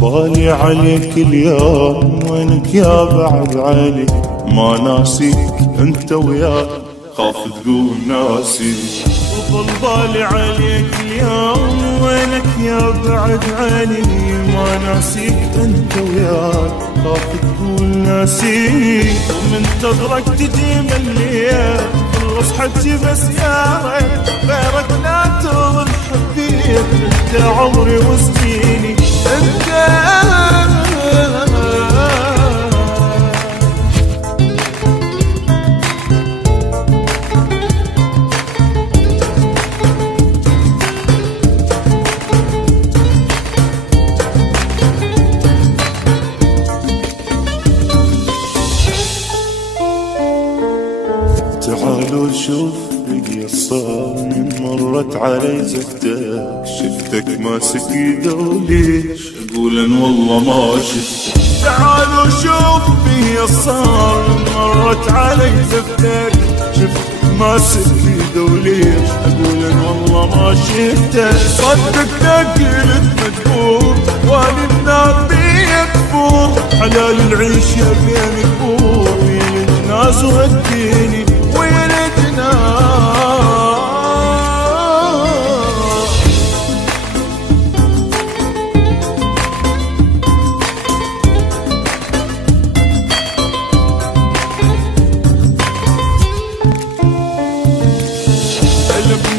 بالي عليك اليوم، وينك يا بعد علي؟ ما ناسيك انت وياك، خاف تقول ناسي. وظل بالي عليك اليوم، وينك يا بعد علي؟ ما ناسيك انت وياك، خاف تقول ناسي. ومنتظرك تجي مليت، خلص حجي بس يا ريت، غيرك لا تظل حبيب. انت عمري وسنيني انت. تعالوا شوف بقي صار من مرت علي زفتك، شفتك ماسك يدوليش اقول ان والله ما شفتك. تعالوا شوف بقي صار من مرت علي زفتك، شفتك ماسك يدوليش اقول ان والله ما شفتك. صدقتك قلت مجبور، والي النار بي كفور، حلال العيش يا بين كفور، وين الناس وديني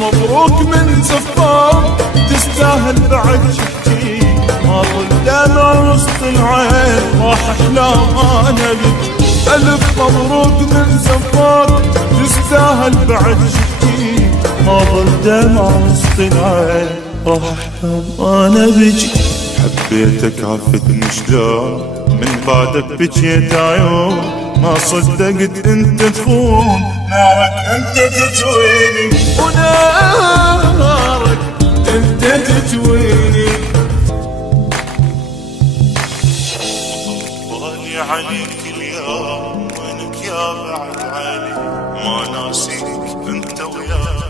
مبروك من زفار، تستاهل بعد شفتي. ما ظل دمع وسط العين، راح احلام انا بك. الف مبروك من زفار، تستاهل بعد شفتي. ما ظل دمع وسط العين، راح احلام انا بك. حبيتك عرفتني شلون، من بعدك بجيت عيون. ما صدقت انت تخون، نارك انت تجويني، ونارك انت تجويني. بالي عليك اليوم، وينك يا بعد علي؟ ما ناسيك انت وياك.